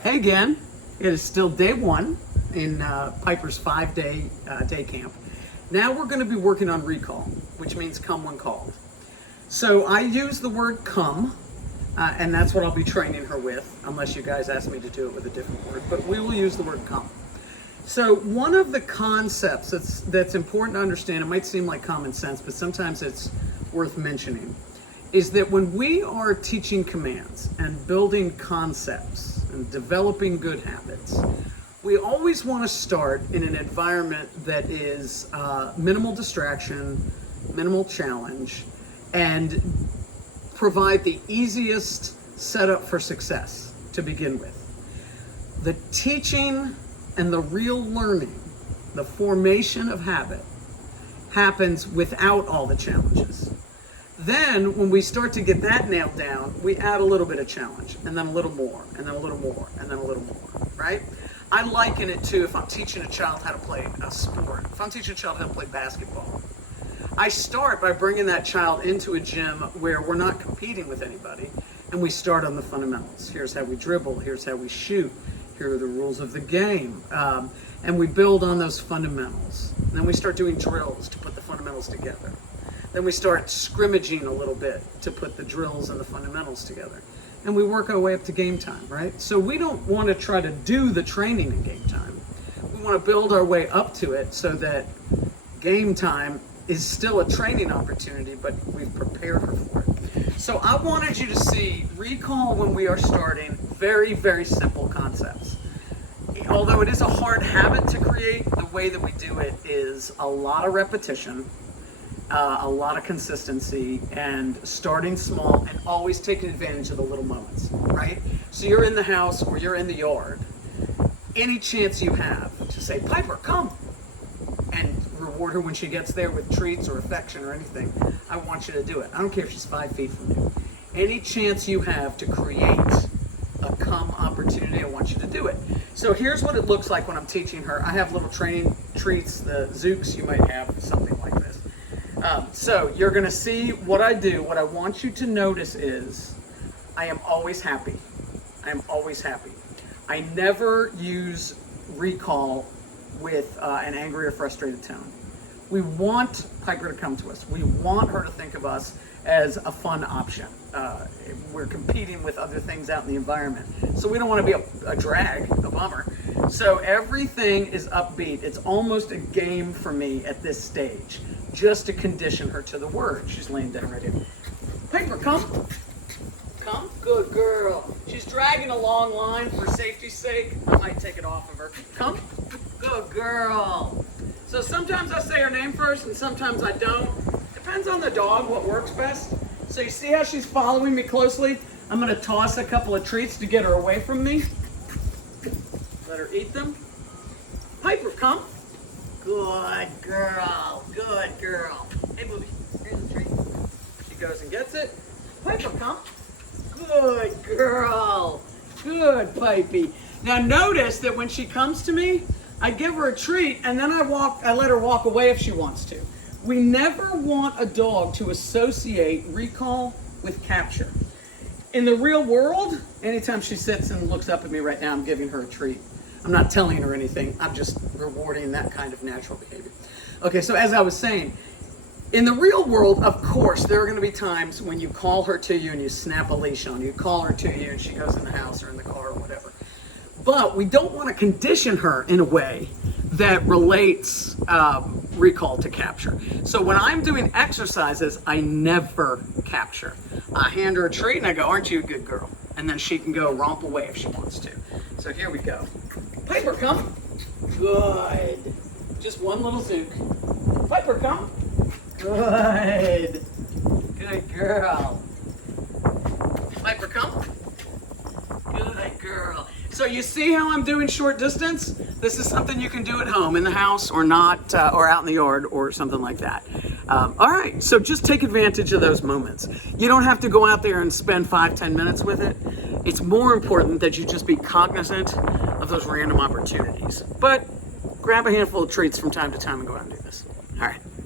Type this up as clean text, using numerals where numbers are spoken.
Hey again, it is still day one in Piper's 5-day day camp. Now we're going to be working on recall, which means come when called. So I use the word come, and that's what I'll be training her with, unless you guys ask me to do it with a different word, but we will use the word come. So one of the concepts that's important to understand, it might seem like common sense, but sometimes it's worth mentioning, is that when we are teaching commands and building concepts and developing good habits, we always want to start in an environment that is minimal distraction, minimal challenge, and provide the easiest setup for success to begin with. The teaching and the real learning, the formation of habit, happens without all the challenges. Then, when we start to get that nailed down, we add a little bit of challenge, and then a little more, and then a little more, and then a little more, right? I liken it to if I'm teaching a child how to play a sport. If I'm teaching a child how to play basketball, I start by bringing that child into a gym where we're not competing with anybody, and we start on the fundamentals. Here's how we dribble, here's how we shoot, here are the rules of the game, and we build on those fundamentals. And then we start doing drills to put the fundamentals together. Then we start scrimmaging a little bit to put the drills and the fundamentals together. And we work our way up to game time, right? So we don't want to try to do the training in game time. We want to build our way up to it so that game time is still a training opportunity, but we've prepared her for it. So I wanted you to see recall when we are starting very, very simple concepts. Although it is a hard habit to create, the way that we do it is a lot of repetition, a lot of consistency, and starting small and always taking advantage of the little moments, right? So you're in the house or you're in the yard. Any chance you have to say, Piper, come, and reward her when she gets there with treats or affection or anything, I want you to do it. I don't care if she's 5 feet from you. Any chance you have to create a come opportunity, I want you to do it. So here's what it looks like when I'm teaching her. I have little training treats, the Zooks, you might have something like this. So you're going to see what I do. What I want you to notice is I am always happy. I am always happy. I never use recall with an angry or frustrated tone. We want Piper to come to us. We want her to think of us as a fun option. We're competing with other things out in the environment. So we don't want to be a drag, a bummer. So everything is upbeat. It's almost a game for me at this stage, just to condition her to the word. She's laying down right here. Piper, come. Come. Good girl. She's dragging a long line for safety's sake. I might take it off of her. Come. Good girl. So sometimes I say her name first and sometimes I don't. Depends on the dog what works best. So you see how she's following me closely? I'm going to toss a couple of treats to get her away from me. Let her eat them. Piper, come. Good girl. Good girl. Hey, Booby, here's the treat. She goes and gets it. Piper, come. Good girl. Good, Pipey. Now notice that when she comes to me, I give her a treat and then I let her walk away if she wants to. We never want a dog to associate recall with capture. In the real world, anytime she sits and looks up at me right now, I'm giving her a treat. I'm not telling her anything. I'm just rewarding that kind of natural behavior. Okay, so as I was saying, in the real world, of course, there are going to be times when you call her to you and you snap a leash on. You call her to you and she goes in the house or in the car or whatever. But we don't want to condition her in a way that relates recall to capture. So when I'm doing exercises, I never capture. I hand her a treat and I go, aren't you a good girl? And then she can go romp away if she wants to. So here we go. Piper, come. Good. Just one little zook. Piper, come. Good. Good girl. Piper, come. Good girl. So you see how I'm doing short distance? This is something you can do at home, in the house, or not, or out in the yard, or something like that. All right, so just take advantage of those moments. You don't have to go out there and spend 5-10 minutes with it. It's more important that you just be cognizant of those random opportunities. But grab a handful of treats from time to time and go out and do this. All right.